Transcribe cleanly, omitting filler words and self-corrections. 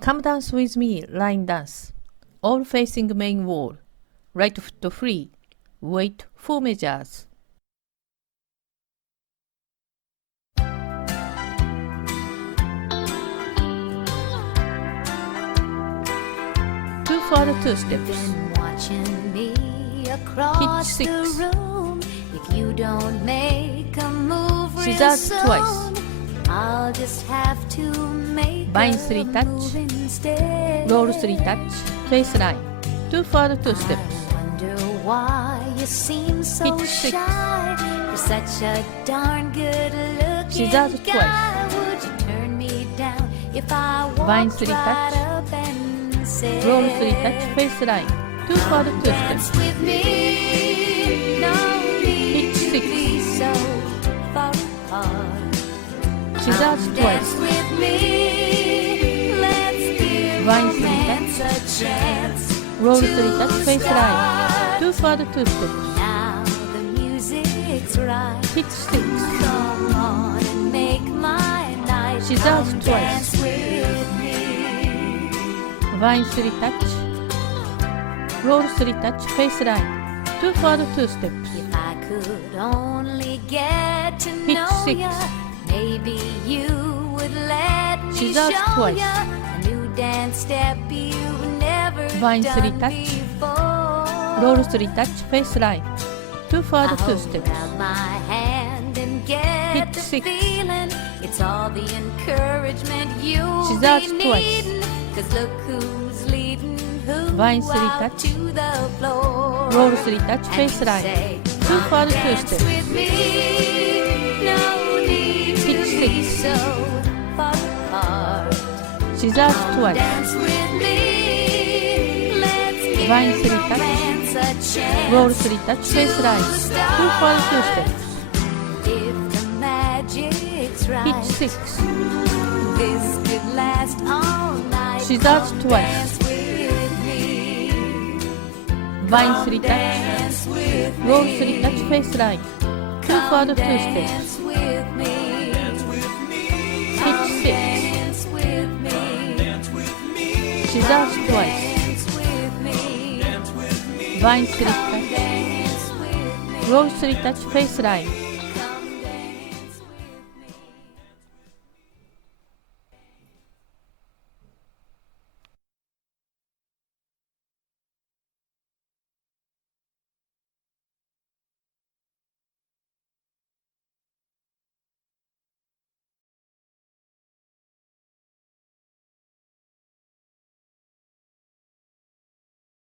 Come dance with me, line dance. All facing main wall. Right foot free. Wait for measures. 2 for the 2 steps. Hit 6. Scissors twice. Bind 3 touch. Roll 3 touch. Face line. 2 for the 2 steps. Hit 6. Scissors twice. Bind 3 touch. Roll 3 touch. Face line. 2 for the 2 steps. Hit 6. Scissors twice. Bind 3 touch. Roll 3 touch. Face line. 2 for the 2 steps. Hit 6. Scissors twice. Bind 3 touch. Roll 3 touch. Face line. 2 for the 2 steps. Hit 6. Scissors twice. Bind 3 touch. Roll 3 touch. Face line. 2 for the 2 steps. Hit 6. Scissors twice. Bind 3 touch. Roll 3 touch. Face line. 2 for the 2 steps. Hit 6. Scissors twice. Bind 3 touch. Roll 3 touch. Face line. 2 for the 2 steps. Hit 6. Scissors twice. Bind 3 touch. Roll 3 touch. Face line. 2 for the 2 steps. Hit 6. Scissors twice. Bind 3 touch. Roll 3 touch. Face line.